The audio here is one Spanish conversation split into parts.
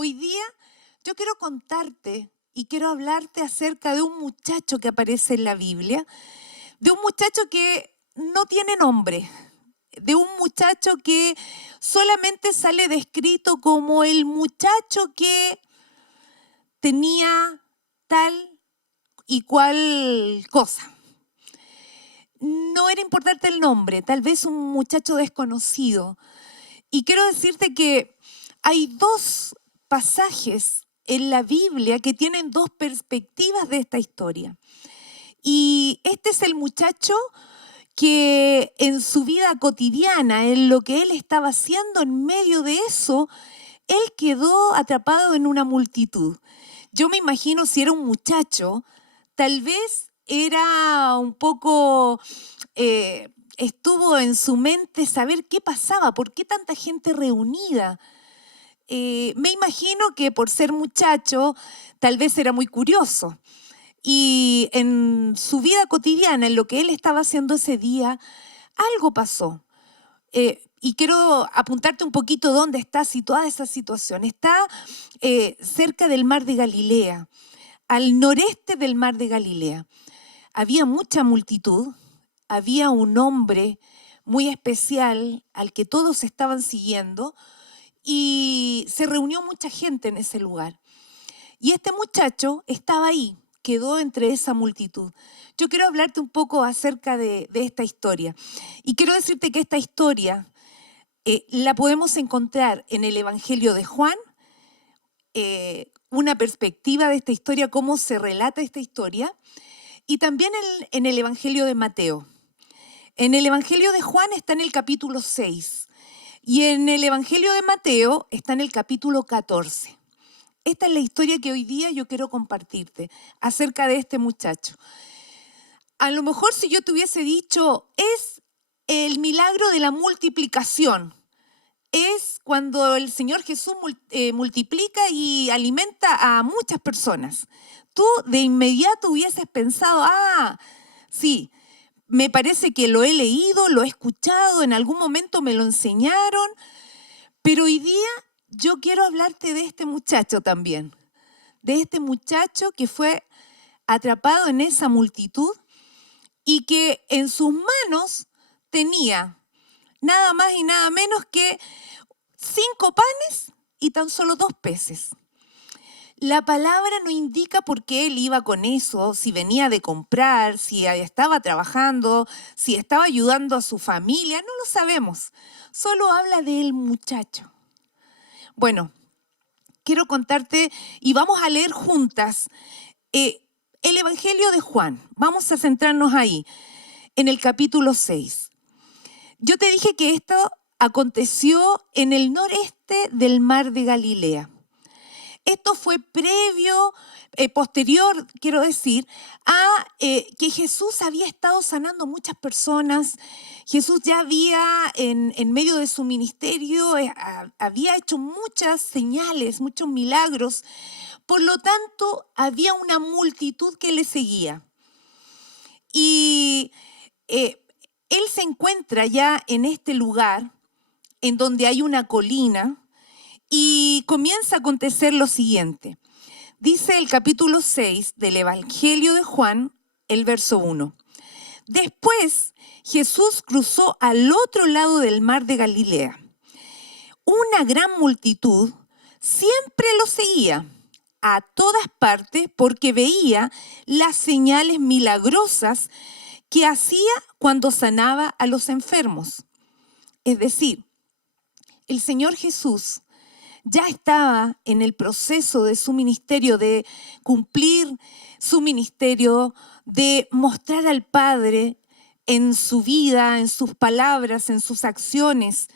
Hoy día yo quiero contarte y quiero hablarte acerca de un muchacho que aparece en la Biblia, de un muchacho que no tiene nombre, de un muchacho que solamente sale descrito como el muchacho que tenía tal y cual cosa. No era importante el nombre, tal vez un muchacho desconocido. Y quiero decirte que hay dos pasajes en la Biblia que tienen dos perspectivas de esta historia. Y este es el muchacho que en su vida cotidiana, en lo que él estaba haciendo, en medio de eso, él quedó atrapado en una multitud. Yo me imagino si era un muchacho, tal vez era un poco, estuvo en su mente saber qué pasaba, por qué tanta gente reunida. Me imagino que por ser muchacho, tal vez era muy curioso. Y en su vida cotidiana, en lo que él estaba haciendo ese día, algo pasó. Y quiero apuntarte un poquito dónde está situada esa situación. Está cerca del mar de Galilea, al noreste del mar de Galilea. Había mucha multitud, había un hombre muy especial al que todos estaban siguiendo y se reunió mucha gente en ese lugar. Y este muchacho estaba ahí, quedó entre esa multitud. Yo quiero hablarte un poco acerca de esta historia. Y quiero decirte que esta historia la podemos encontrar en el Evangelio de Juan, una perspectiva de esta historia, cómo se relata esta historia, y también en el Evangelio de Mateo. En el Evangelio de Juan está en el capítulo 6 y en el Evangelio de Mateo está en el capítulo 14. Esta es la historia que hoy día yo quiero compartirte acerca de este muchacho. A lo mejor si yo te hubiese dicho, es el milagro de la multiplicación. Es cuando el Señor Jesús multiplica y alimenta a muchas personas. Tú de inmediato hubieses pensado, sí, me parece que lo he leído, lo he escuchado, en algún momento me lo enseñaron, pero hoy día yo quiero hablarte de este muchacho también, de este muchacho que fue atrapado en esa multitud y que en sus manos tenía nada más y nada menos que 5 panes y tan solo 2 peces. La palabra no indica por qué él iba con eso, si venía de comprar, si estaba trabajando, si estaba ayudando a su familia, no lo sabemos. Solo habla del muchacho. Bueno, quiero contarte y vamos a leer juntas el Evangelio de Juan. Vamos a centrarnos ahí, en el capítulo 6. Yo te dije que esto aconteció en el noreste del mar de Galilea. Esto fue posterior, quiero decir, a que Jesús había estado sanando muchas personas. Jesús ya había, en medio de su ministerio, había hecho muchas señales, muchos milagros. Por lo tanto, había una multitud que le seguía. Y él se encuentra ya en este lugar, en donde hay una colina, y comienza a acontecer lo siguiente. Dice el capítulo 6 del Evangelio de Juan, el verso 1. Después Jesús cruzó al otro lado del mar de Galilea. Una gran multitud siempre lo seguía a todas partes porque veía las señales milagrosas que hacía cuando sanaba a los enfermos. Es decir, el Señor Jesús ya estaba en el proceso de su ministerio, de cumplir su ministerio, de mostrar al Padre en su vida, en sus palabras, en sus acciones,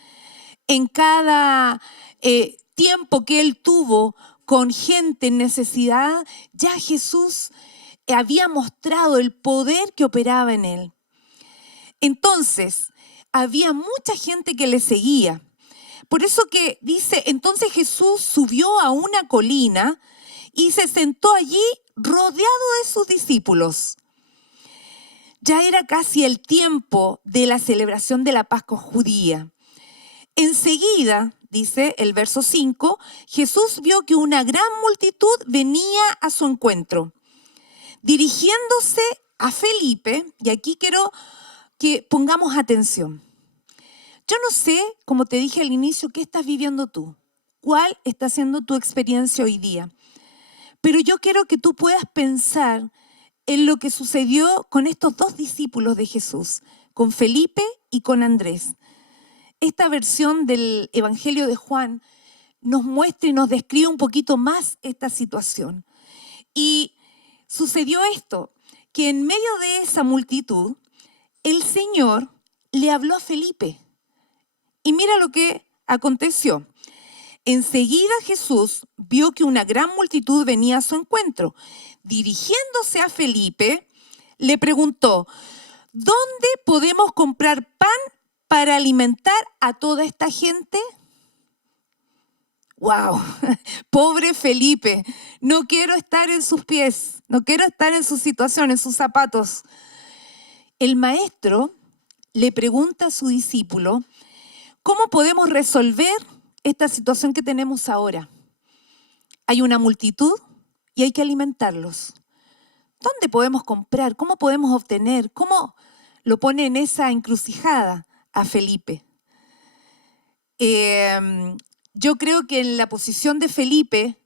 en cada tiempo que él tuvo con gente en necesidad. Ya Jesús había mostrado el poder que operaba en él. Entonces, había mucha gente que le seguía. Por eso que dice, entonces Jesús subió a una colina y se sentó allí rodeado de sus discípulos. Ya era casi el tiempo de la celebración de la Pascua judía. Enseguida, dice el verso 5, Jesús vio que una gran multitud venía a su encuentro. Dirigiéndose a Felipe, y aquí quiero que pongamos atención. Yo no sé, como te dije al inicio, qué estás viviendo tú, cuál está siendo tu experiencia hoy día, pero yo quiero que tú puedas pensar en lo que sucedió con estos dos discípulos de Jesús, con Felipe y con Andrés. Esta versión del Evangelio de Juan nos muestra y nos describe un poquito más esta situación. Y sucedió esto, que en medio de esa multitud, el Señor le habló a Felipe. Y mira lo que aconteció. Enseguida Jesús vio que una gran multitud venía a su encuentro. Dirigiéndose a Felipe, le preguntó, ¿dónde podemos comprar pan para alimentar a toda esta gente? ¡Wow! Pobre Felipe, no quiero estar en sus pies, no quiero estar en su situación, en sus zapatos. El maestro le pregunta a su discípulo, ¿cómo podemos resolver esta situación que tenemos ahora? Hay una multitud y hay que alimentarlos. ¿Dónde podemos comprar? ¿Cómo podemos obtener? ¿Cómo lo pone en esa encrucijada a Felipe? Yo creo que en la posición de Felipe,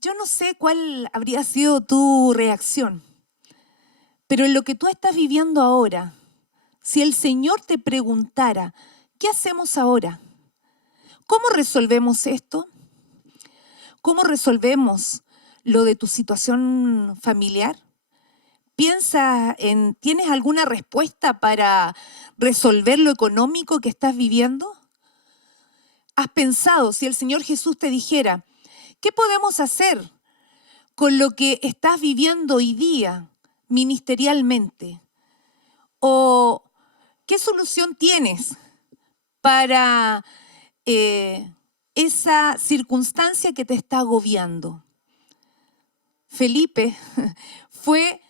yo no sé cuál habría sido tu reacción, pero en lo que tú estás viviendo ahora, si el Señor te preguntara, ¿qué hacemos ahora? ¿Cómo resolvemos esto? ¿Cómo resolvemos lo de tu situación familiar? Piensa en, ¿tienes alguna respuesta para resolver lo económico que estás viviendo? ¿Has pensado si el Señor Jesús te dijera, ¿qué podemos hacer con lo que estás viviendo hoy día ministerialmente? ¿O qué solución tienes para esa circunstancia que te está agobiando? Felipe fue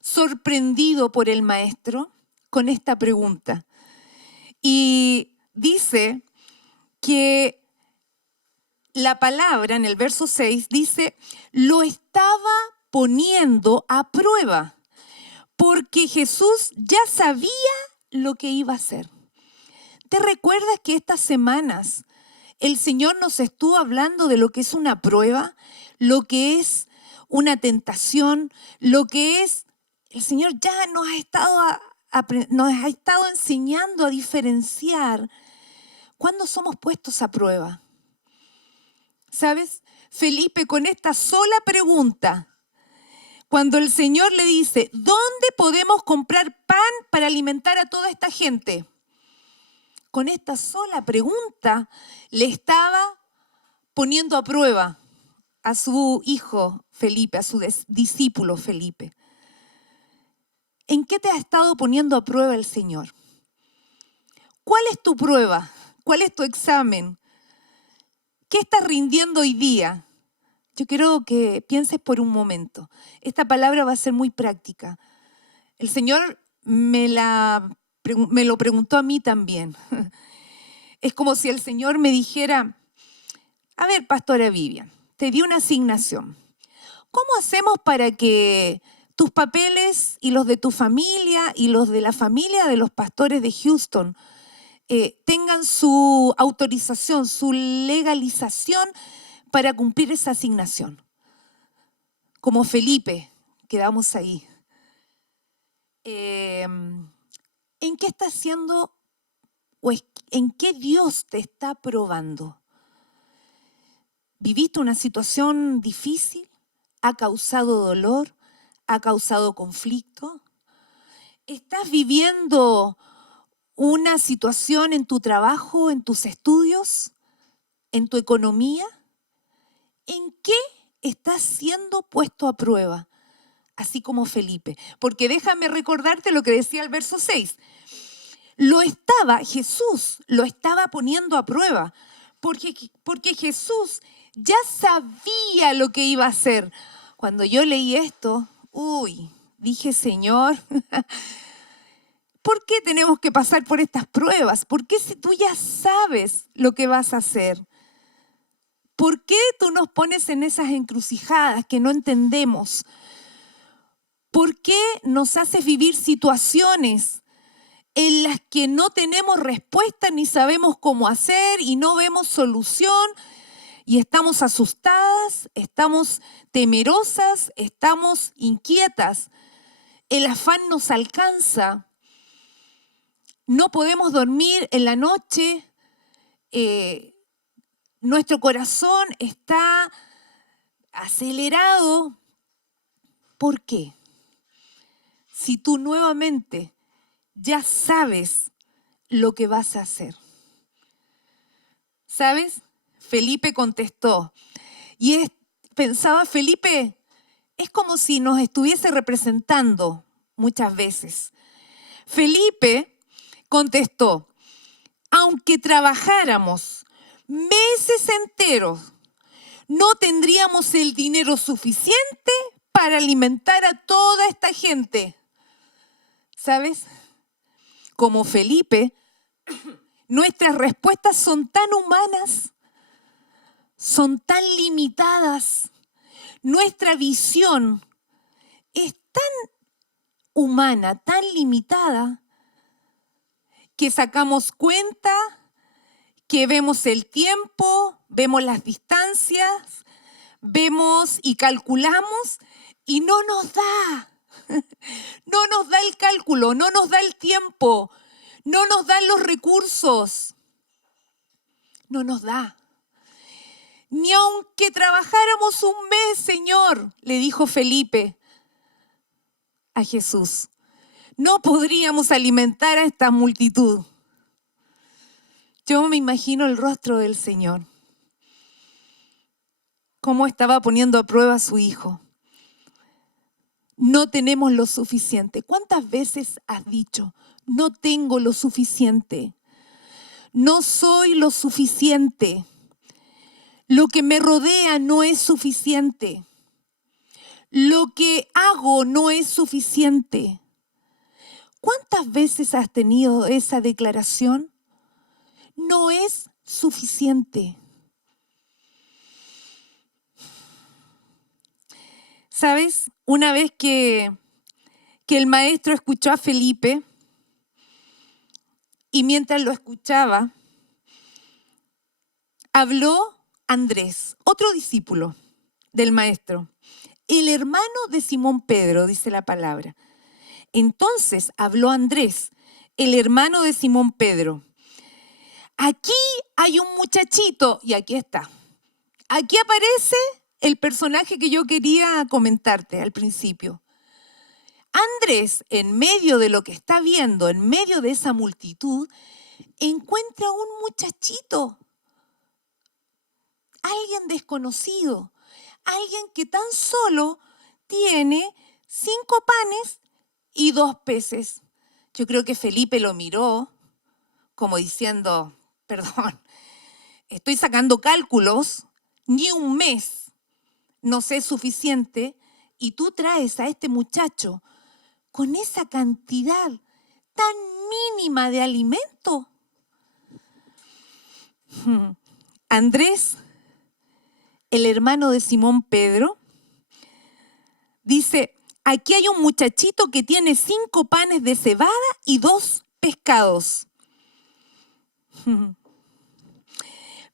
sorprendido por el maestro con esta pregunta. Y dice que la palabra en el verso 6 dice, lo estaba poniendo a prueba, porque Jesús ya sabía lo que iba a hacer. ¿Te recuerdas que estas semanas el Señor nos estuvo hablando de lo que es una prueba, lo que es una tentación, lo que es, el Señor ya nos ha estado enseñando a diferenciar cuándo somos puestos a prueba? ¿Sabes? Felipe, con esta sola pregunta, cuando el Señor le dice, ¿dónde podemos comprar pan para alimentar a toda esta gente? Con esta sola pregunta le estaba poniendo a prueba a su hijo Felipe, a su discípulo Felipe. ¿En qué te ha estado poniendo a prueba el Señor? ¿Cuál es tu prueba? ¿Cuál es tu examen? ¿Qué estás rindiendo hoy día? Yo quiero que pienses por un momento. Esta palabra va a ser muy práctica. El Señor me lo preguntó a mí también. Es como si el Señor me dijera, a ver, pastora Vivian, te di una asignación. ¿Cómo hacemos para que tus papeles y los de tu familia y los de la familia de los pastores de Houston tengan su autorización, su legalización para cumplir esa asignación? Como Felipe, quedamos ahí. ¿En qué está haciendo o en qué Dios te está probando? ¿Viviste una situación difícil? ¿Ha causado dolor? ¿Ha causado conflicto? ¿Estás viviendo una situación en tu trabajo, en tus estudios, en tu economía? ¿En qué estás siendo puesto a prueba? Así como Felipe. Porque déjame recordarte lo que decía el verso 6. Jesús lo estaba poniendo a prueba. Porque Jesús ya sabía lo que iba a hacer. Cuando yo leí esto, dije, Señor, ¿por qué tenemos que pasar por estas pruebas? ¿Por qué si tú ya sabes lo que vas a hacer? ¿Por qué tú nos pones en esas encrucijadas que no entendemos? ¿Por qué nos haces vivir situaciones en las que no tenemos respuesta ni sabemos cómo hacer y no vemos solución y estamos asustadas, estamos temerosas, estamos inquietas? El afán nos alcanza, no podemos dormir en la noche, nuestro corazón está acelerado. ¿Por qué? Si tú nuevamente ya sabes lo que vas a hacer. ¿Sabes? Felipe contestó. Pensaba Felipe, es como si nos estuviese representando muchas veces. Felipe contestó, aunque trabajáramos meses enteros, no tendríamos el dinero suficiente para alimentar a toda esta gente. ¿Sabes? Como Felipe, nuestras respuestas son tan humanas, son tan limitadas. Nuestra visión es tan humana, tan limitada, que sacamos cuenta, que vemos el tiempo, vemos las distancias, vemos y calculamos y no nos da. No nos da el cálculo, no nos da el tiempo, no nos dan los recursos. No nos da. Ni aunque trabajáramos un mes, Señor, le dijo Felipe a Jesús, no podríamos alimentar a esta multitud. Yo me imagino el rostro del Señor, cómo estaba poniendo a prueba a su hijo. No tenemos lo suficiente. ¿Cuántas veces has dicho, no tengo lo suficiente? No soy lo suficiente. Lo que me rodea no es suficiente. Lo que hago no es suficiente. ¿Cuántas veces has tenido esa declaración? No es suficiente. ¿Sabes? Una vez que el maestro escuchó a Felipe y mientras lo escuchaba, habló Andrés, otro discípulo del maestro, el hermano de Simón Pedro, dice la palabra. Entonces habló Andrés, el hermano de Simón Pedro. Aquí hay un muchachito, y aquí está. Aquí aparece el personaje que yo quería comentarte al principio. Andrés, en medio de lo que está viendo, en medio de esa multitud, encuentra un muchachito, alguien desconocido, alguien que tan solo tiene 5 panes y 2 peces. Yo creo que Felipe lo miró como diciendo, perdón, estoy sacando cálculos, ni un mes no sé suficiente, y tú traes a este muchacho con esa cantidad tan mínima de alimento. Andrés, el hermano de Simón Pedro, dice, aquí hay un muchachito que tiene 5 panes de cebada y 2 pescados.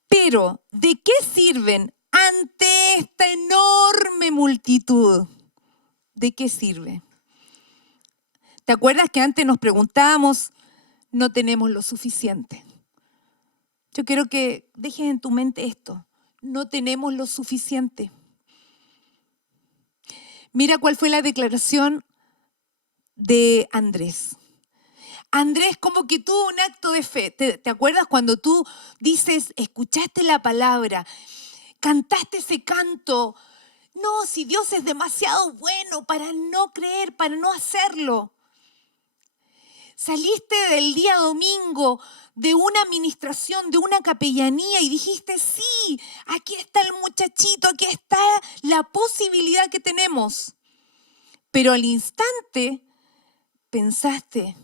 Pero, ¿de qué sirven ante esta enorme multitud? ¿De qué sirve? ¿Te acuerdas que antes nos preguntábamos, no tenemos lo suficiente? Yo quiero que dejes en tu mente esto, no tenemos lo suficiente. Mira cuál fue la declaración de Andrés. Andrés como que tuvo un acto de fe. ¿Te acuerdas cuando tú dices, escuchaste la palabra, cantaste ese canto? No, si Dios es demasiado bueno para no creer, para no hacerlo. Saliste del día domingo de una administración, de una capellanía y dijiste, sí, aquí está el muchachito, aquí está la posibilidad que tenemos. Pero al instante pensaste,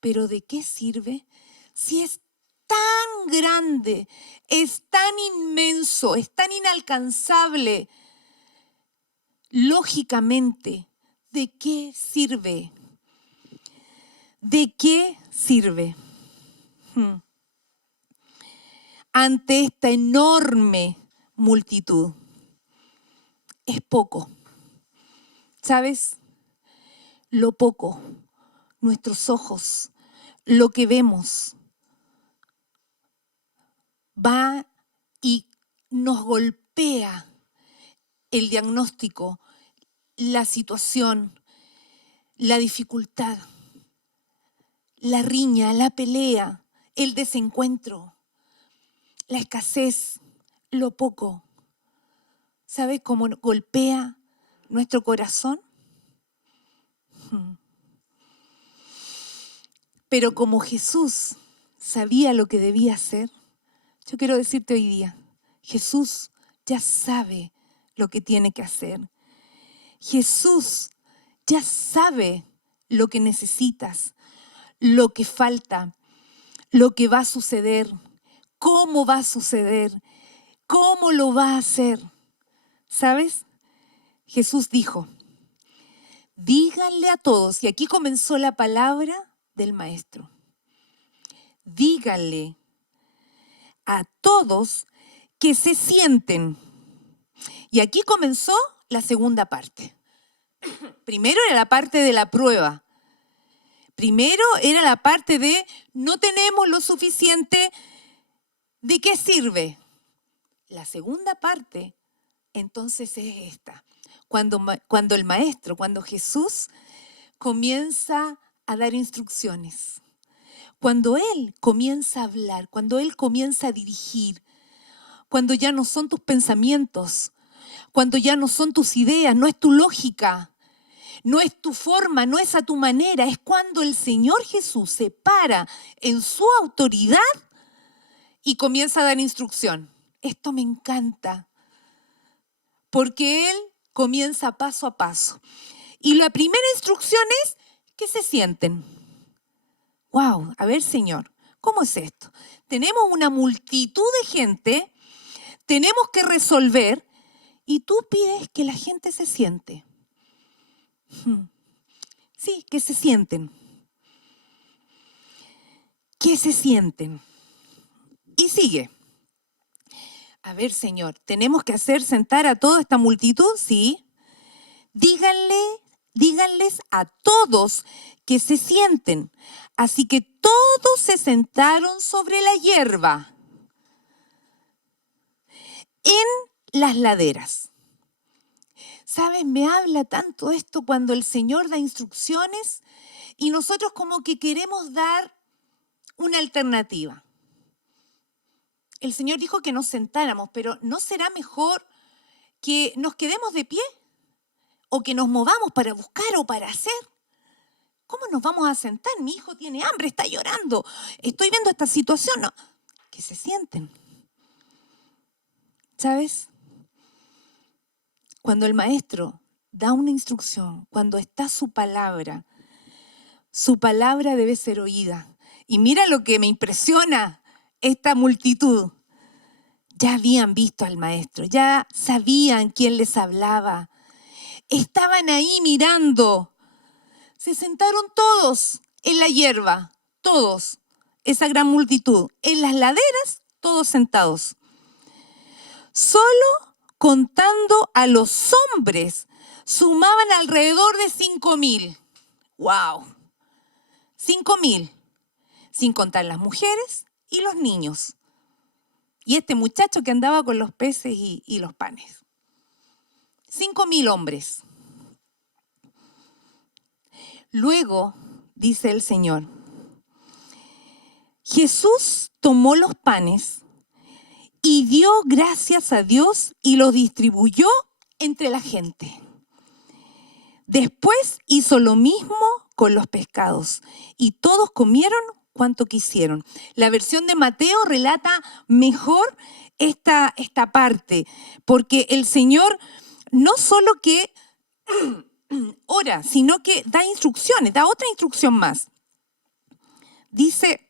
pero ¿de qué sirve si es tan grande, es tan inmenso, es tan inalcanzable? Lógicamente, ¿de qué sirve? ¿De qué sirve? Ante esta enorme multitud, es poco. ¿Sabes? Lo poco, nuestros ojos, lo que vemos, va y nos golpea el diagnóstico, la situación, la dificultad, la riña, la pelea, el desencuentro, la escasez, lo poco. ¿Sabes cómo golpea nuestro corazón? Pero como Jesús sabía lo que debía hacer, yo quiero decirte hoy día, Jesús ya sabe lo que tiene que hacer. Jesús ya sabe lo que necesitas, lo que falta, lo que va a suceder, cómo va a suceder, cómo lo va a hacer. ¿Sabes? Jesús dijo, díganle a todos, y aquí comenzó la palabra del Maestro, díganle a todos que se sienten. Y aquí comenzó la segunda parte. Primero era la parte de la prueba. Primero era la parte de no tenemos lo suficiente, ¿de qué sirve? La segunda parte, entonces, es esta. Cuando el Maestro, cuando Jesús comienza a dar instrucciones, cuando Él comienza a hablar, cuando Él comienza a dirigir, cuando ya no son tus pensamientos, cuando ya no son tus ideas, no es tu lógica, no es tu forma, no es a tu manera, es cuando el Señor Jesús se para en su autoridad y comienza a dar instrucción. Esto me encanta, porque Él comienza paso a paso. Y la primera instrucción es que se sienten. ¡Wow! A ver, Señor, ¿cómo es esto? Tenemos una multitud de gente, tenemos que resolver, y tú pides que la gente se siente. Sí, que se sienten. Que se sienten. Y sigue. A ver, Señor, ¿tenemos que hacer sentar a toda esta multitud? Sí. Díganles a todos que se sienten. Así que todos se sentaron sobre la hierba en las laderas. ¿Sabes? Me habla tanto esto cuando el Señor da instrucciones y nosotros como que queremos dar una alternativa. El Señor dijo que nos sentáramos, pero ¿no será mejor que nos quedemos de pie? ¿O que nos movamos para buscar o para hacer? ¿Cómo nos vamos a sentar? Mi hijo tiene hambre, está llorando. Estoy viendo esta situación. No. Que se sienten. ¿Sabes? Cuando el Maestro da una instrucción, cuando está su palabra debe ser oída. Y mira lo que me impresiona, esta multitud. Ya habían visto al Maestro, ya sabían quién les hablaba. Estaban ahí mirando. Se sentaron todos en la hierba, todos, esa gran multitud. En las laderas, todos sentados. Solo contando a los hombres, sumaban alrededor de 5.000. ¡Wow! 5.000, sin contar las mujeres y los niños. Y este muchacho que andaba con los peces y los panes. 5.000 hombres. Luego, dice el Señor, Jesús tomó los panes y dio gracias a Dios y los distribuyó entre la gente. Después hizo lo mismo con los pescados y todos comieron cuanto quisieron. La versión de Mateo relata mejor esta parte, porque el Señor no solo que ora, sino que da instrucciones, da otra instrucción más. Dice,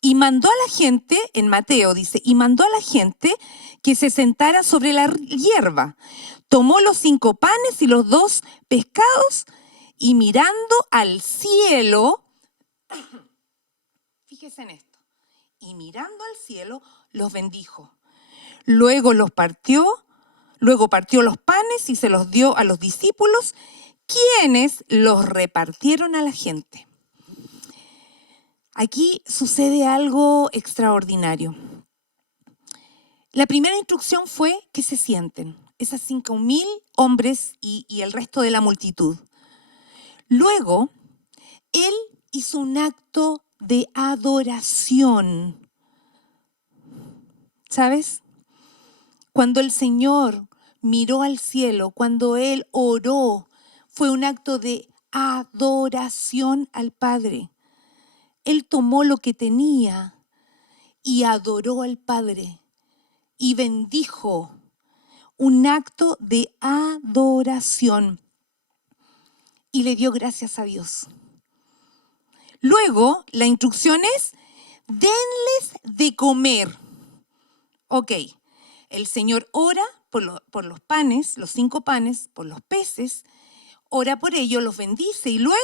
y mandó a la gente, en Mateo dice, y mandó a la gente que se sentara sobre la hierba. Tomó los 5 panes y los 2 pescados y mirando al cielo, fíjese en esto, y mirando al cielo los bendijo. Luego partió los panes y se los dio a los discípulos, quienes los repartieron a la gente. Aquí sucede algo extraordinario. La primera instrucción fue que se sienten, esas 5.000 hombres y el resto de la multitud. Luego, él hizo un acto de adoración. ¿Sabes? Cuando el Señor miró al cielo, cuando Él oró, fue un acto de adoración al Padre. Él tomó lo que tenía y adoró al Padre y bendijo. Un acto de adoración. Y le dio gracias a Dios. Luego, la instrucción es, denles de comer. Ok, el Señor ora por los panes, los 5 panes, por los peces, ora por ellos, los bendice y luego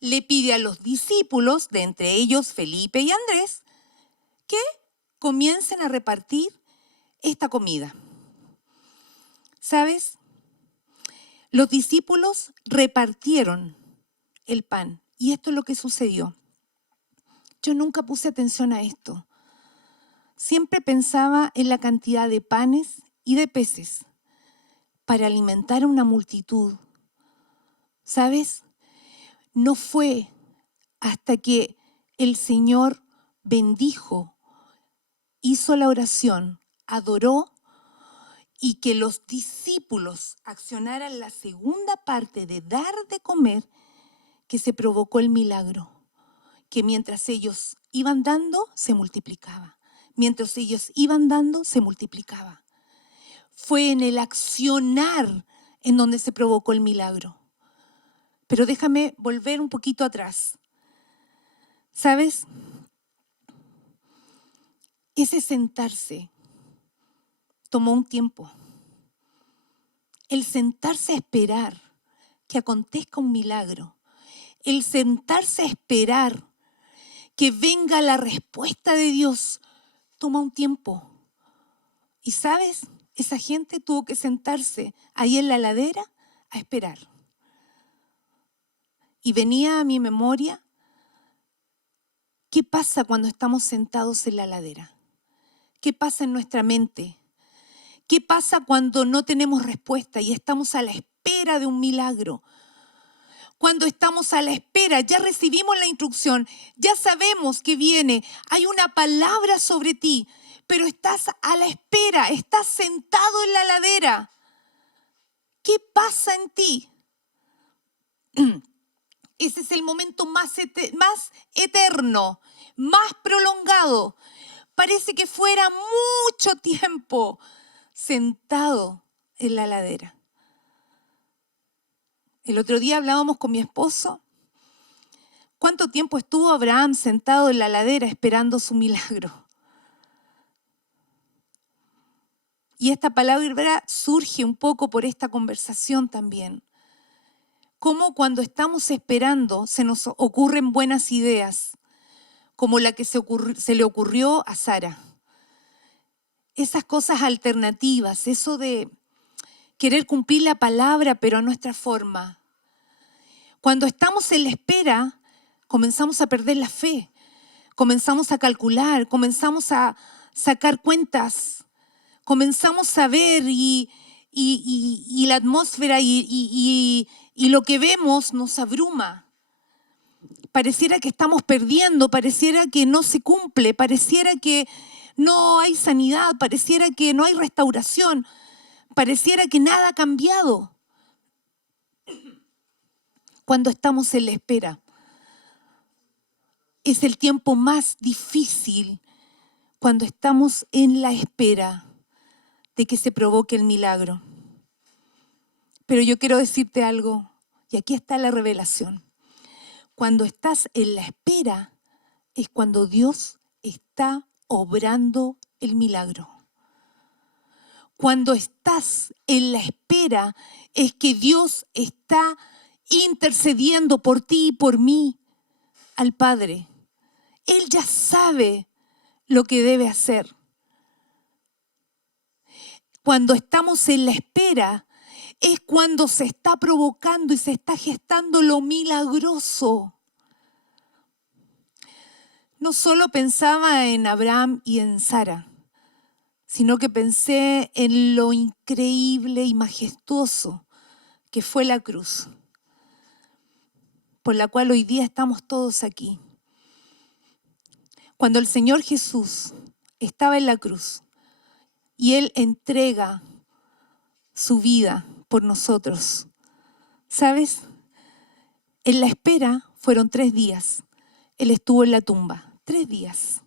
le pide a los discípulos, de entre ellos Felipe y Andrés, que comiencen a repartir esta comida. ¿Sabes? Los discípulos repartieron el pan y esto es lo que sucedió. Yo nunca puse atención a esto. Siempre pensaba en la cantidad de panes y de peces para alimentar a una multitud. ¿Sabes? No fue hasta que el Señor bendijo, hizo la oración, adoró y que los discípulos accionaran la segunda parte de dar de comer que se provocó el milagro. Que mientras ellos iban dando, se multiplicaba. Mientras ellos iban dando, se multiplicaba. Fue en el accionar en donde se provocó el milagro. Pero déjame volver un poquito atrás. ¿Sabes? Ese sentarse tomó un tiempo. El sentarse a esperar que acontezca un milagro. El sentarse a esperar que venga la respuesta de Dios toma un tiempo. Y ¿sabes? Esa gente tuvo que sentarse ahí en la ladera a esperar. Y venía a mi memoria, ¿qué pasa cuando estamos sentados en la ladera? ¿Qué pasa en nuestra mente? ¿Qué pasa cuando no tenemos respuesta y estamos a la espera de un milagro? Cuando estamos a la espera, ya recibimos la instrucción, ya sabemos que viene, hay una palabra sobre ti, pero estás a la espera, estás sentado en la ladera. ¿Qué pasa en ti? Ese es el momento más eterno, más prolongado. Parece que fuera mucho tiempo sentado en la ladera. El otro día hablábamos con mi esposo. ¿Cuánto tiempo estuvo Abraham sentado en la ladera esperando su milagro? Y esta palabra surge un poco por esta conversación también. Cómo cuando estamos esperando se nos ocurren buenas ideas, como la que se le ocurrió a Sara. Esas cosas alternativas, eso de querer cumplir la palabra, pero a nuestra forma. Cuando estamos en la espera, comenzamos a perder la fe, comenzamos a calcular, comenzamos a sacar cuentas, comenzamos a ver y la atmósfera y lo que vemos nos abruma. Pareciera que estamos perdiendo, pareciera que no se cumple, pareciera que no hay sanidad, pareciera que no hay restauración, pareciera que nada ha cambiado. Cuando estamos en la espera, es el tiempo más difícil cuando estamos en la espera de que se provoque el milagro. Pero yo quiero decirte algo, y aquí está la revelación. Cuando estás en la espera es cuando Dios está obrando el milagro. Cuando estás en la espera es que Dios está intercediendo por ti y por mí al Padre. Él ya sabe lo que debe hacer. Cuando estamos en la espera es cuando se está provocando y se está gestando lo milagroso. No solo pensaba en Abraham y en Sara, sino que pensé en lo increíble y majestuoso que fue la cruz, por la cual hoy día estamos todos aquí. Cuando el Señor Jesús estaba en la cruz y Él entrega su vida por nosotros, ¿sabes? En la espera fueron 3 días. Él estuvo en la tumba, 3 días,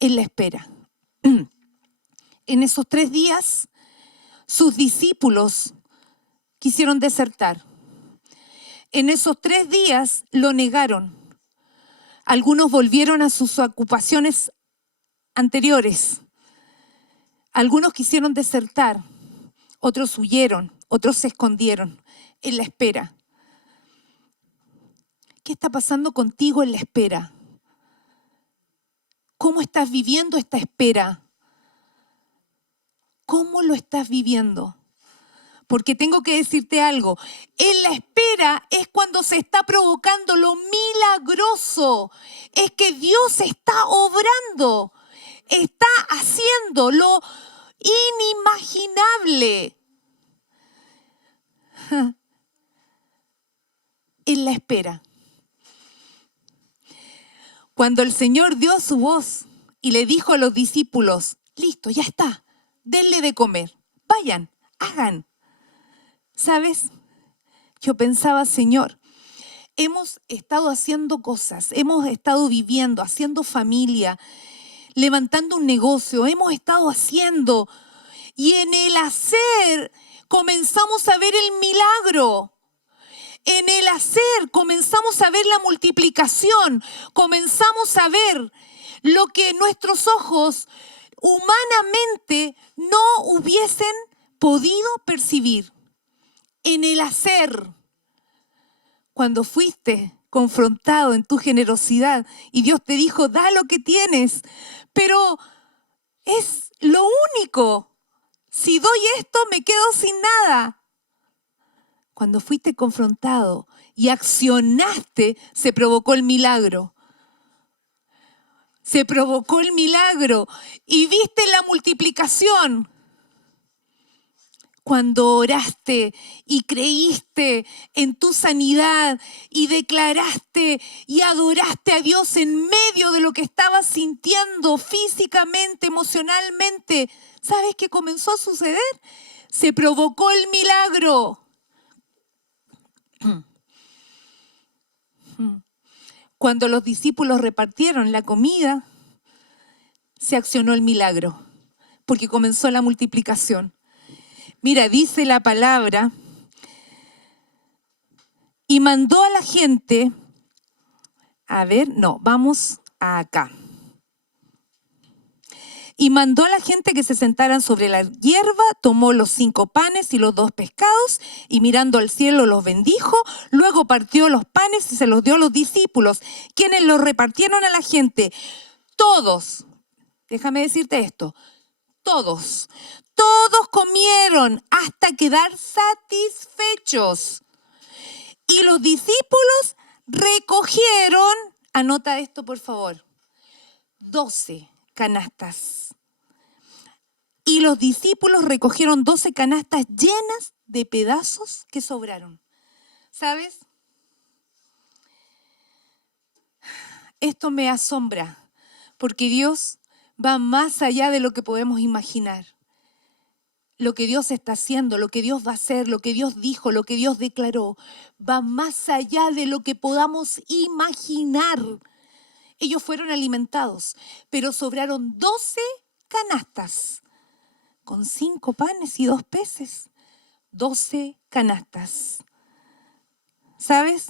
en la espera. En esos 3 días, sus discípulos quisieron desertar. En esos 3 días lo negaron. Algunos volvieron a sus ocupaciones anteriores. Algunos quisieron desertar, otros huyeron, otros se escondieron en la espera. ¿Qué está pasando contigo en la espera? ¿Cómo estás viviendo esta espera? ¿Cómo lo estás viviendo? Porque tengo que decirte algo. En la espera es cuando se está provocando lo milagroso. Es que Dios está obrando. Está haciendo lo inimaginable. En la espera. Cuando el Señor dio su voz y le dijo a los discípulos, listo, ya está, denle de comer, vayan, hagan. ¿Sabes? Yo pensaba, Señor, hemos estado haciendo cosas, hemos estado viviendo, haciendo familia, levantando un negocio, hemos estado haciendo y en el hacer comenzamos a ver el milagro. En el hacer comenzamos a ver la multiplicación, comenzamos a ver lo que nuestros ojos humanamente no hubiesen podido percibir. En el hacer, cuando fuiste confrontado en tu generosidad y Dios te dijo, da lo que tienes, pero es lo único. Si doy esto, me quedo sin nada. Cuando fuiste confrontado y accionaste, se provocó el milagro. Se provocó el milagro y viste la multiplicación. Cuando oraste y creíste en tu sanidad y declaraste y adoraste a Dios en medio de lo que estabas sintiendo físicamente, emocionalmente, ¿sabes qué comenzó a suceder? Se provocó el milagro. Cuando los discípulos repartieron la comida, se accionó el milagro, porque comenzó la multiplicación. Mira, dice la palabra, y mandó a la gente, vamos acá. Y mandó a la gente que se sentaran sobre la hierba, tomó los 5 panes y los 2 pescados, y mirando al cielo los bendijo, luego partió los panes y se los dio a los discípulos, quienes los repartieron a la gente. Todos, déjame decirte esto, todos comieron hasta quedar satisfechos. Y los discípulos recogieron, anota esto por favor, 12 canastas. Y los discípulos recogieron 12 canastas llenas de pedazos que sobraron. ¿Sabes? Esto me asombra, porque Dios va más allá de lo que podemos imaginar. Lo que Dios está haciendo, lo que Dios va a hacer, lo que Dios dijo, lo que Dios declaró, va más allá de lo que podamos imaginar. Ellos fueron alimentados, pero sobraron 12 canastas. Con 5 panes y 2 peces, 12 canastas. ¿Sabes?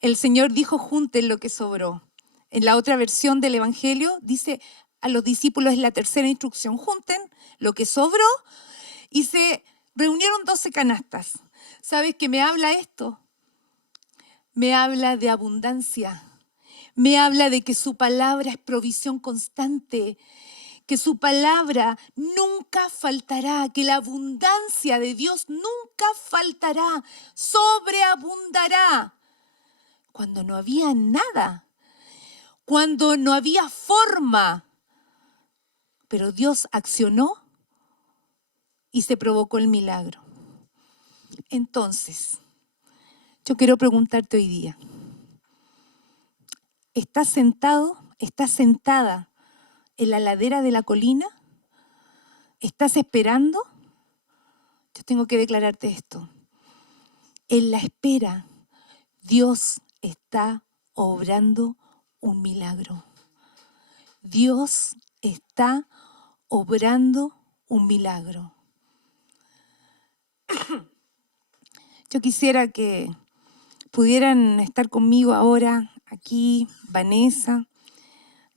el Señor dijo: junten lo que sobró. En la otra versión del Evangelio dice a los discípulos, es la tercera instrucción: junten lo que sobró, y se reunieron 12 canastas. ¿Sabes qué me habla esto? Me habla de abundancia. Me habla de que su palabra es provisión constante, que su palabra nunca faltará, que la abundancia de Dios nunca faltará, sobreabundará. Cuando no había nada, cuando no había forma, pero Dios accionó y se provocó el milagro. Entonces, yo quiero preguntarte hoy día, ¿estás sentado, estás sentada en la ladera de la colina? ¿Estás esperando? Yo tengo que declararte esto. En la espera, Dios está obrando un milagro. Dios está obrando un milagro. Yo quisiera que pudieran estar conmigo ahora aquí Vanessa,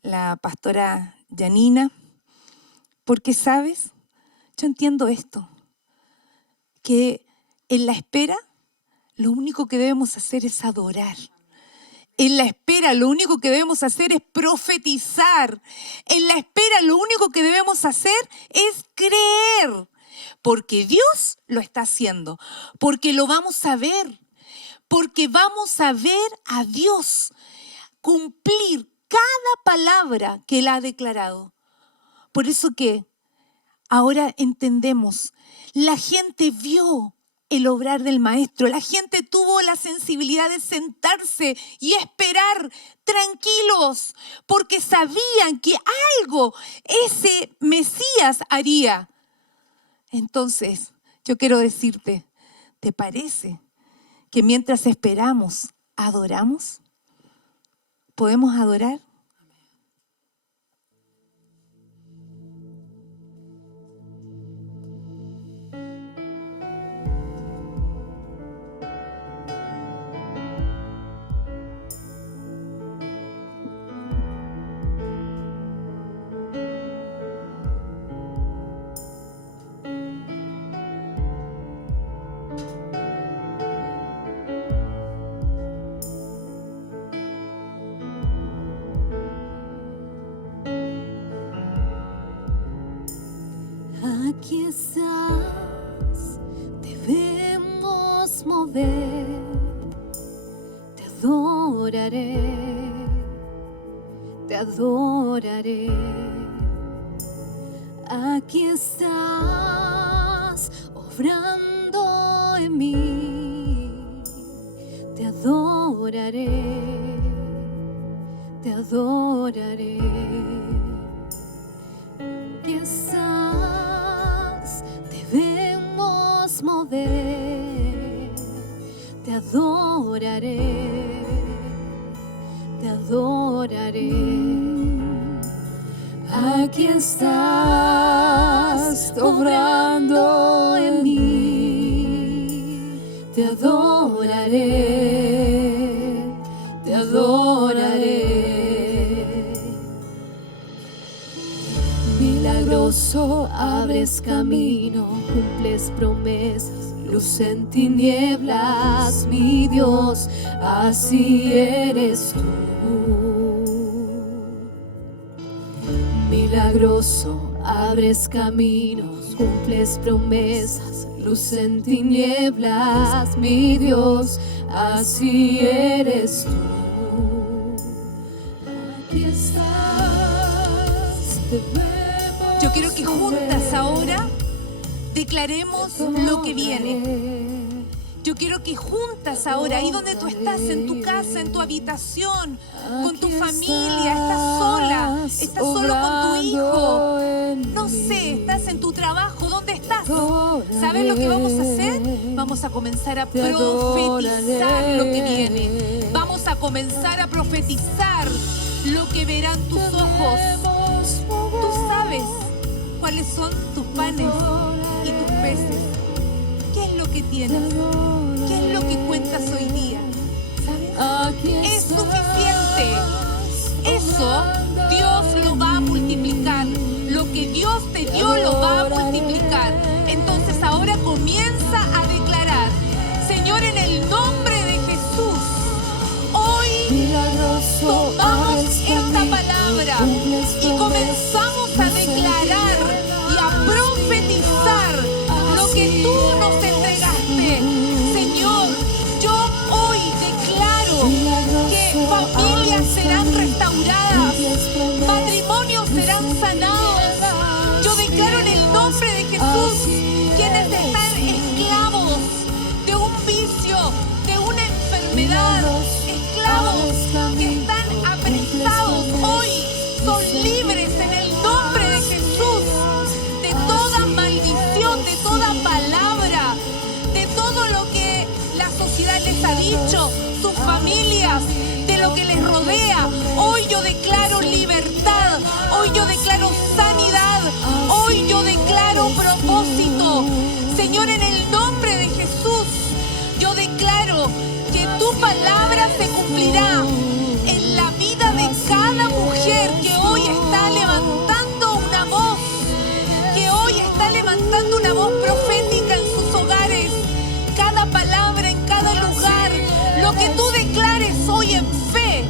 la pastora Janina, porque, ¿sabes? Yo entiendo esto, que en la espera lo único que debemos hacer es adorar. En la espera lo único que debemos hacer es profetizar. En la espera lo único que debemos hacer es creer. Porque Dios lo está haciendo. Porque lo vamos a ver. Porque vamos a ver a Dios cumplir cada palabra que Él ha declarado. Por eso que ahora entendemos, la gente vio el obrar del Maestro. La gente tuvo la sensibilidad de sentarse y esperar tranquilos, porque sabían que algo ese Mesías haría. Entonces, yo quiero decirte, ¿te parece que mientras esperamos, adoramos? ¿Podemos adorar? Aquí estás, debemos mover, te adoraré, te adoraré. Aquí estás, obrando en mí, te adoraré, te adoraré. Aquí estás, debemos mover, te adoraré, te adoraré. Aquí estás, obrando en mí, te adoraré, te adoraré. Milagroso, abres camino, cumples promesas, luz en tinieblas, mi Dios, así eres tú. Milagroso, abres caminos, cumples promesas, luz en tinieblas, mi Dios, así eres tú. Aquí estás, Yo quiero que juntas ahora declaremos lo que viene. Yo quiero que juntas ahora, ahí donde tú estás, en tu casa, en tu habitación, con tu familia, estás sola, estás solo con tu hijo, no sé, estás en tu trabajo, ¿dónde estás? ¿Sabes lo que vamos a hacer? Vamos a comenzar a profetizar lo que viene. Vamos a comenzar a profetizar lo que verán tus ojos. Tú sabes cuáles son tus panes y tus peces. ¿Qué es lo que tienes? ¿Qué es lo que cuentas hoy día? ¿Sabes? palabra y comenzamos a declarar y a profetizar lo que tú nos entregaste. Señor, yo hoy declaro que familias serán restauradas, matrimonios serán sanados. Yo declaro en el nombre de Jesús, quienes están esclavos de un vicio, de una enfermedad, esclavos que están apresados, hoy son libres en el nombre de Jesús de toda maldición, de toda palabra, de todo lo que la sociedad les ha dicho, sus familias, de lo que les rodea. Hoy yo declaro libertad, hoy yo declaro sanidad, hoy yo declaro propósito. Señor, en el nombre de Jesús, yo declaro que tu palabra se cumplirá en la vida de cada mujer que hoy está levantando una voz, que hoy está levantando una voz profética en sus hogares. Cada palabra en cada lugar, lo que tú declares hoy en fe,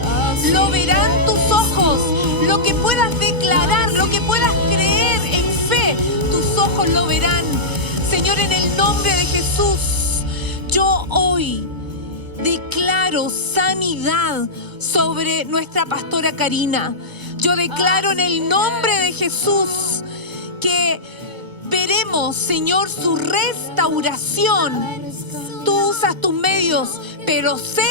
lo verán tus ojos. Lo que puedas declarar, lo que puedas creer en fe, tus ojos lo verán. Señor, en el nombre de Jesús, yo hoy declaro sanidad sobre nuestra pastora Karina. Yo declaro en el nombre de Jesús que veremos, Señor, su restauración. Tú usas tus medios, pero sé,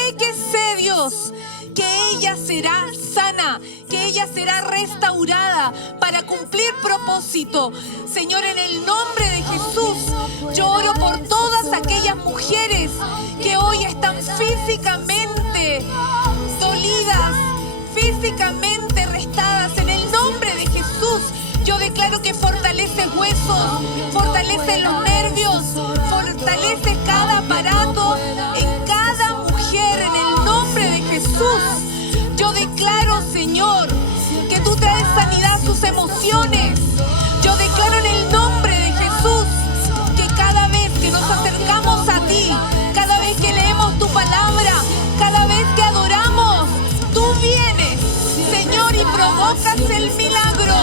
Dios, que ella será sana, que ella será restaurada para cumplir propósito. Señor, en el nombre de Jesús, yo oro por todas aquellas mujeres que hoy están físicamente dolidas, físicamente restadas. En el nombre de Jesús, yo declaro que fortalece huesos, fortalece los nervios, fortalece cada aparato en cada mujer. En el nombre de Jesús, yo declaro, Señor, que tú traes sanidad a sus emociones. Yo declaro en el nombre de Jesús que cada vez que nos acercamos a ti, cada vez que leemos tu palabra, cada vez que adoramos, tú vienes, Señor, y provocas el milagro.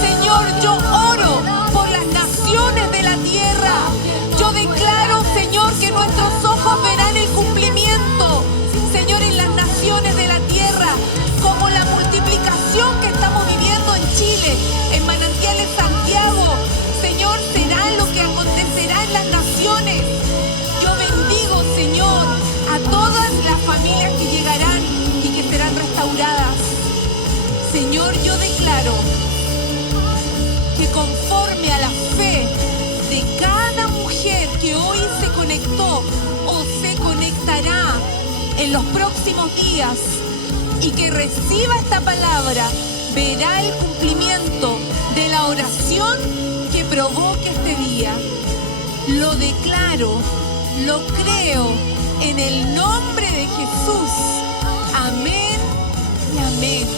Señor, yo oro por las naciones de la tierra. Yo declaro, Señor, que nuestros ojos verán el cumplimiento, Señor, en las naciones de la tierra, como la multiplicación que estamos viviendo en Chile, en Manantiales Santiago. Señor, será lo que acontecerá en las naciones. Yo bendigo, Señor, a todas las familias que llegarán y que serán restauradas. Señor, yo declaro que conforme a la fe de cada mujer que hoy se conectó o se conectará en los próximos días y que reciba esta palabra, verá el cumplimiento de la oración que provoque este día. Lo declaro, lo creo en el nombre de Jesús. Amén y amén.